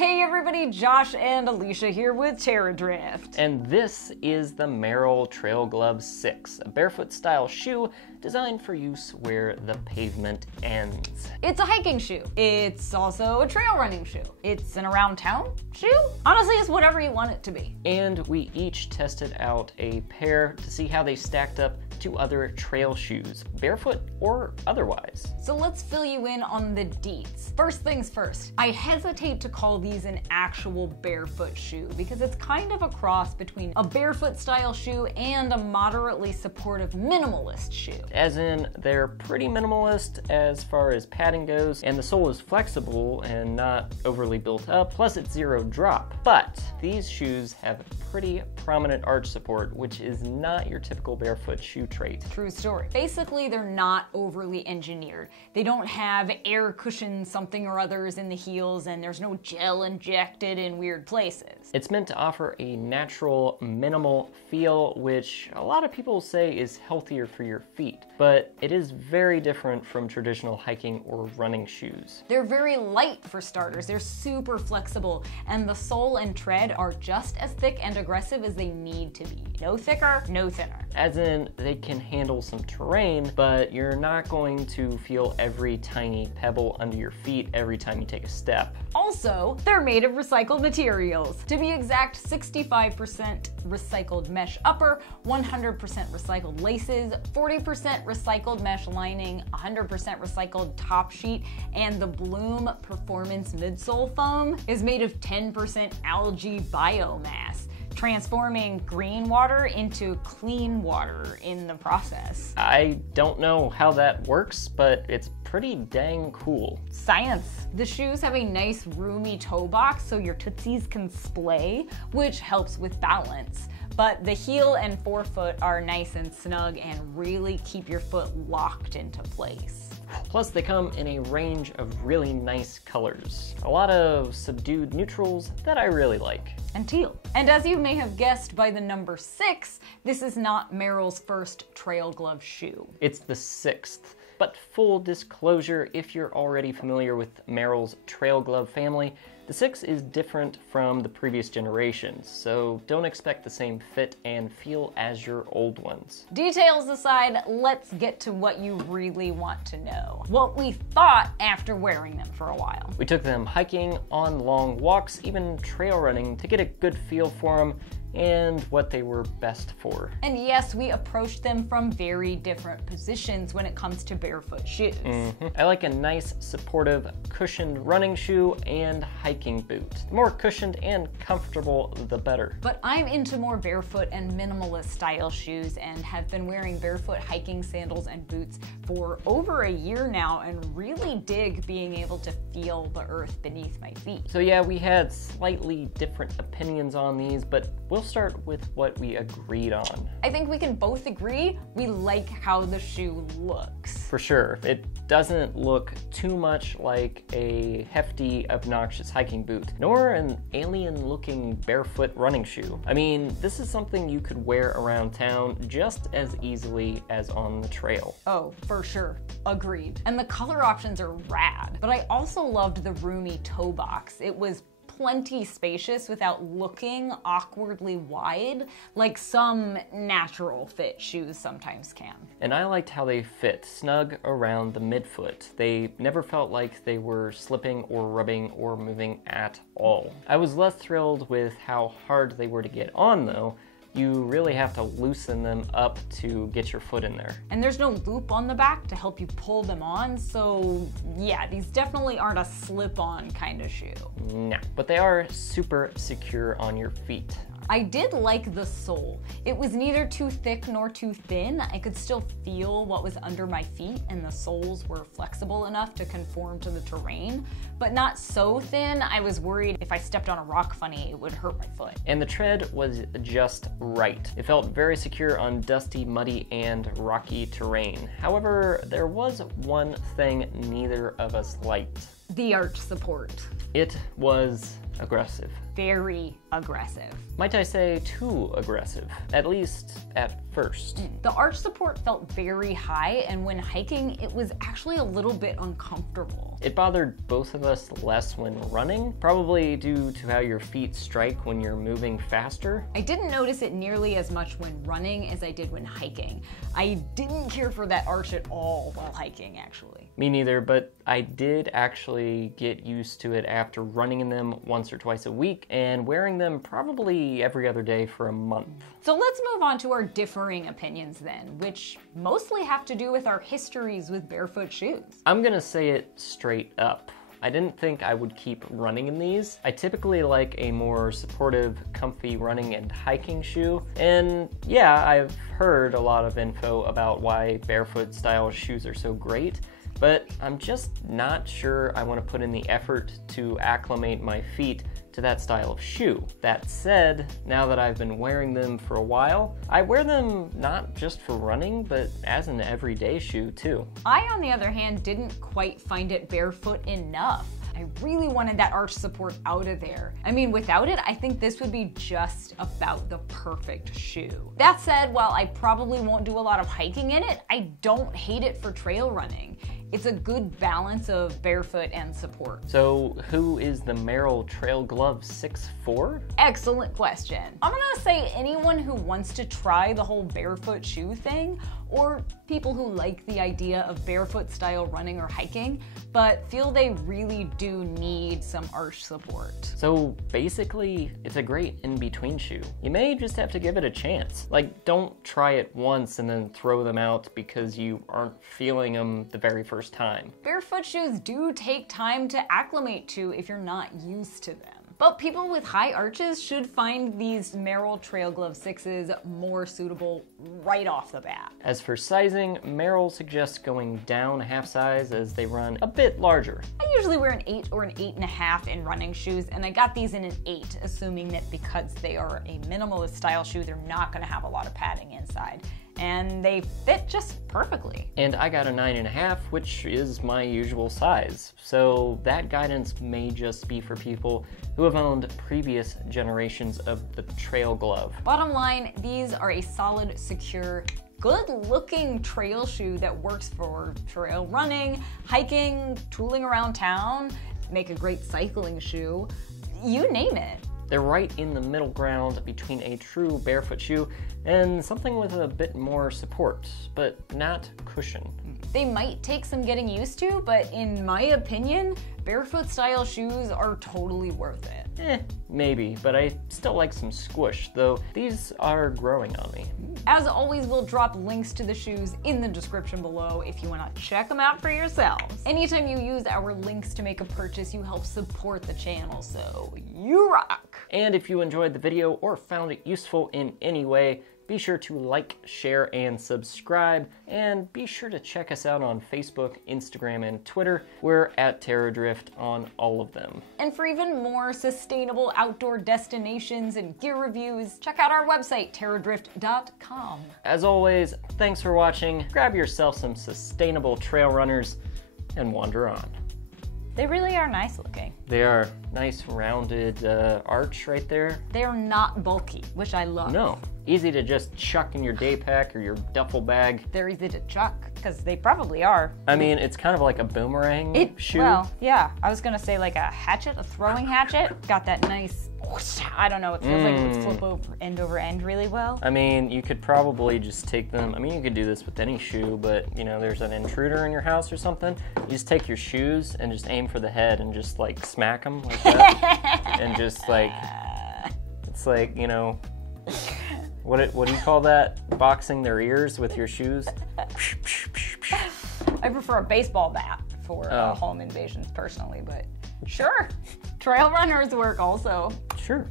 Hey everybody, Josh and Alisha here with Terradrift. And this is the Merrell Trail Glove 6, a barefoot style shoe designed for use where the pavement ends. It's a hiking shoe. It's also a trail running shoe. It's an around town shoe. Honestly, it's whatever you want it to be. And we each tested out a pair to see how they stacked up to other trail shoes, barefoot or otherwise. So let's fill you in on the deets. First things first, I hesitate to call these an actual barefoot shoe because it's kind of a cross between a barefoot style shoe and a moderately supportive minimalist shoe. As in, they're pretty minimalist as far as padding goes, and the sole is flexible and not overly built up, plus it's zero drop. But these shoes have pretty prominent arch support, which is not your typical barefoot shoe trait. True story. Basically, they're not overly engineered. They don't have air cushion something or others in the heels, and there's no gel injected in weird places. It's meant to offer a natural, minimal feel, which a lot of people say is healthier for your feet, but it is very different from traditional hiking or running shoes. They're very light for starters. They're super flexible, and the sole and tread are just as thick and aggressive as they need to be. No thicker, no thinner. As in, they can handle some terrain, but you're not going to feel every tiny pebble under your feet every time you take a step. Also, they're made of recycled materials. To be exact, 65% recycled mesh upper, 100% recycled laces, 40% recycled mesh lining, 100% recycled top sheet, and the Bloom Performance midsole foam is made of 10% algae biomass, transforming green water into clean water in the process. I don't know how that works, but it's pretty dang cool. Science. The shoes have a nice roomy toe box so your tootsies can splay, which helps with balance. But the heel and forefoot are nice and snug and really keep your foot locked into place. Plus, they come in a range of really nice colors. A lot of subdued neutrals that I really like. And teal. And as you may have guessed by the number 6, this is not Merrell's first trail glove shoe. It's the 6th. But full disclosure, if you're already familiar with Merrell's trail glove family, the 6 is different from the previous generations, so don't expect the same fit and feel as your old ones. Details aside, let's get to what you really want to know. What we thought after wearing them for a while. We took them hiking, on long walks, even trail running to get a good feel for them and what they were best for. And yes, we approached them from very different positions when it comes to barefoot shoes. I like a nice, supportive, cushioned running shoe and hiking boot. The more cushioned and comfortable, the better. But I'm into more barefoot and minimalist style shoes and have been wearing barefoot hiking sandals and boots for over a year now and really dig being able to feel the earth beneath my feet. So yeah, we had slightly different opinions on these, but we'll start with what we agreed on. I think we can both agree we like how the shoe looks. For sure. It doesn't look too much like a hefty, obnoxious hiking boot, nor an alien-looking barefoot running shoe. I mean, this is something you could wear around town just as easily as on the trail. Oh, for sure. Agreed. And the color options are rad. But I also loved the roomy toe box. It was plenty spacious without looking awkwardly wide, like some natural fit shoes sometimes can. And I liked how they fit snug around the midfoot. They never felt like they were slipping or rubbing or moving at all. I was less thrilled with how hard they were to get on though. You really have to loosen them up to get your foot in there. And there's no loop on the back to help you pull them on, so yeah, these definitely aren't a slip-on kind of shoe. No, but they are super secure on your feet. I did like the sole. It was neither too thick nor too thin. I could still feel what was under my feet, and the soles were flexible enough to conform to the terrain, but not so thin I was worried if I stepped on a rock funny it would hurt my foot. And the tread was just right. It felt very secure on dusty, muddy, and rocky terrain. However, there was one thing neither of us liked. The arch support. It was aggressive. Very aggressive. Might I say too aggressive, at least at first. The arch support felt very high, and when hiking, it was actually a little bit uncomfortable. It bothered both of us less when running, probably due to how your feet strike when you're moving faster. I didn't notice it nearly as much when running as I did when hiking. I didn't care for that arch at all while hiking, actually. Me neither, but I did actually get used to it after running in them once or twice a week and wearing them probably every other day for a month. So let's move on to our differing opinions then, which mostly have to do with our histories with barefoot shoes. I'm gonna say it straight up. I didn't think I would keep running in these. I typically like a more supportive, comfy running and hiking shoe. And yeah, I've heard a lot of info about why barefoot style shoes are so great, but I'm just not sure I want to put in the effort to acclimate my feet to that style of shoe. That said, now that I've been wearing them for a while, I wear them not just for running, but as an everyday shoe too. I, on the other hand, didn't quite find it barefoot enough. I really wanted that arch support out of there. I mean, without it, I think this would be just about the perfect shoe. That said, while I probably won't do a lot of hiking in it, I don't hate it for trail running. It's a good balance of barefoot and support. So who is the Merrell Trail Glove 6'4"? Excellent question. I'm gonna say anyone who wants to try the whole barefoot shoe thing, or people who like the idea of barefoot style running or hiking, but feel they really do need some arch support. So basically, it's a great in-between shoe. You may just have to give it a chance. Like, don't try it once and then throw them out because you aren't feeling them the very first time. Barefoot shoes do take time to acclimate to if you're not used to them. But people with high arches should find these Merrell Trail Glove 6s more suitable right off the bat. As for sizing, Merrell suggests going down a half size as they run a bit larger. I usually wear an 8 or an 8.5 in running shoes, and I got these in an 8, assuming that because they are a minimalist style shoe, they're not gonna have a lot of padding inside. And they fit just perfectly. And I got a 9.5, which is my usual size. So that guidance may just be for people who have owned previous generations of the trail glove. Bottom line, these are a solid, secure, good-looking trail shoe that works for trail running, hiking, tooling around town, make a great cycling shoe, you name it. They're right in the middle ground between a true barefoot shoe and something with a bit more support, but not cushion. They might take some getting used to, but in my opinion, barefoot style shoes are totally worth it. Maybe, but I still like some squish, though these are growing on me. As always, we'll drop links to the shoes in the description below if you want to check them out for yourselves. Anytime you use our links to make a purchase, you help support the channel, so you rock! And if you enjoyed the video or found it useful in any way, be sure to like, share, and subscribe, and be sure to check us out on Facebook, Instagram, and Twitter. We're at Terradrift on all of them. And for even more sustainable outdoor destinations and gear reviews, check out our website, terradrift.com. As always, thanks for watching. Grab yourself some sustainable trail runners and wander on. They really are nice looking. They are nice rounded arch right there. They're not bulky, which I love. No, easy to just chuck in your day pack or your duffel bag. They're easy to chuck, because they probably are. I mean, it's kind of like a boomerang shoe. Well, yeah, I was gonna say like a hatchet, a throwing hatchet. Got that nice, I don't know, it feels like it would flip over end really well. I mean, you could probably just take them, I mean, you could do this with any shoe, but, you know, there's an intruder in your house or something. You just take your shoes and just aim for the head and just, like, smack them like that. And just, like, it's like, you know, what do you call that? Boxing their ears with your shoes? I prefer a baseball bat for home invasions personally, but sure. Trail runners work also. Sure.